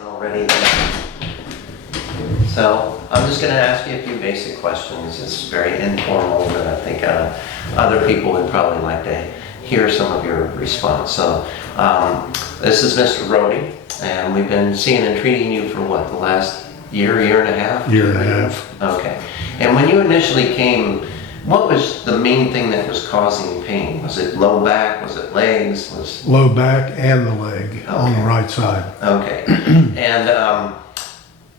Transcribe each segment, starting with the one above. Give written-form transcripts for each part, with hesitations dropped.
Already. So I'm just going to ask you a few basic questions. It's very informal, but I think other people would probably like to hear some of your response. So this is Mr. Rhodey, and we've been seeing and treating you for what, the last year and a half? Year and a half. Okay. And when you initially came, what was the main thing that was causing pain? Was it low back? Was it legs? Low back and the leg on the right side. Okay. And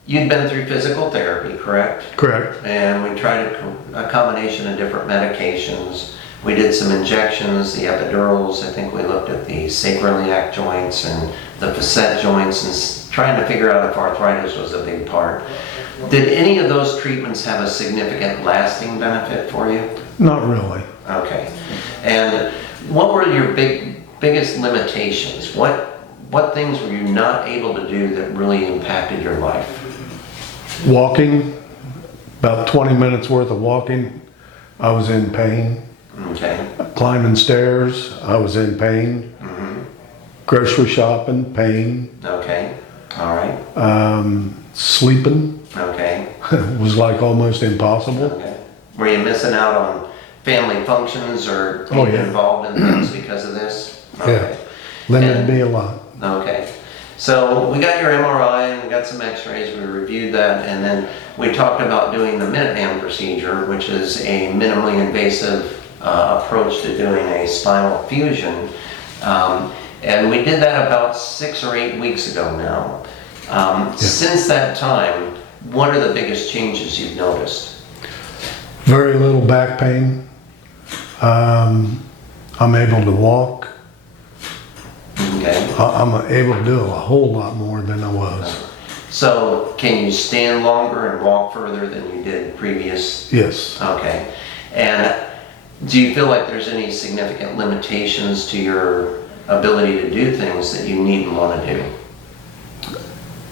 you'd been through physical therapy, correct? Correct. And we tried a combination of different medications. We did some injections, the epidurals. I think we looked at the sacroiliac joints and the facet joints and trying to figure out if arthritis was a big part. Did any of those treatments have a significant lasting benefit for you? Not really. Okay. And what were your biggest limitations? What things were you not able to do that really impacted your life? Walking, about 20 minutes worth of walking, I was in pain. Okay. Climbing stairs, I was in pain. Mm-hmm. Grocery shopping, pain. Okay. All right. Sleeping Okay. was like almost impossible. Okay. Were you missing out on family functions or Oh, being yeah. involved in things because of this? Yeah. Limited me a lot. Okay. So we got your MRI and we got some x-rays, we reviewed that, and then we talked about doing the Minuteman Procedure, which is a minimally invasive approach to doing a spinal fusion. And we did that about 6 or 8 weeks ago now. Since that time, what are the biggest changes you've noticed? Very little back pain. I'm able to walk. Okay. I'm able to do a whole lot more than I was. So can you stand longer and walk further than you did previous? Yes. Okay. And do you feel like there's any significant limitations to your ability to do things that you need and want to do?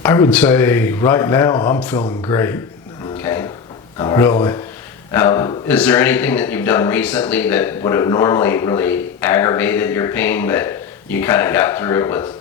I would say right now I'm feeling great. Okay. All right. Really. Is there anything that you've done recently that would have normally really aggravated your pain, but you kind of got through it with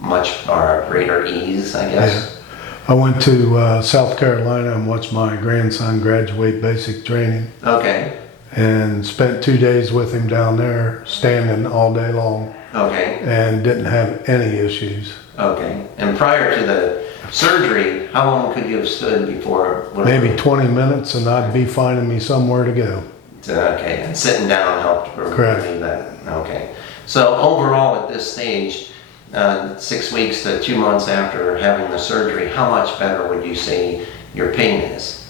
much greater ease, I guess? Yeah. I went to South Carolina and watched my grandson graduate basic training. Okay. And spent 2 days with him down there, standing all day long. Okay. And didn't have any issues. Okay. And prior to the surgery, how long could you have stood before? Maybe 20 minutes and I'd be finding me somewhere to go. Okay. And sitting down helped relieve that. Okay. So overall at this stage, 6 weeks to 2 months after having the surgery, how much better would you say your pain is?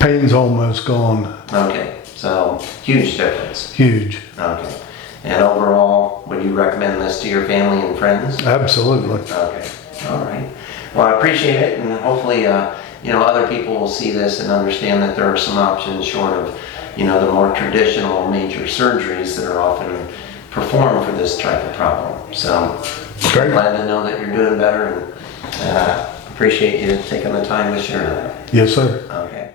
Pain's almost gone. Okay, so huge difference. Huge. Okay. And overall, would you recommend this to your family and friends? Absolutely. Okay, all right. Well, I appreciate it, and hopefully, other people will see this and understand that there are some options short of, the more traditional major surgeries that are often performed for this type of problem. So, Great. Glad to know that you're doing better, and appreciate you taking the time to share that. Yes, sir. Okay.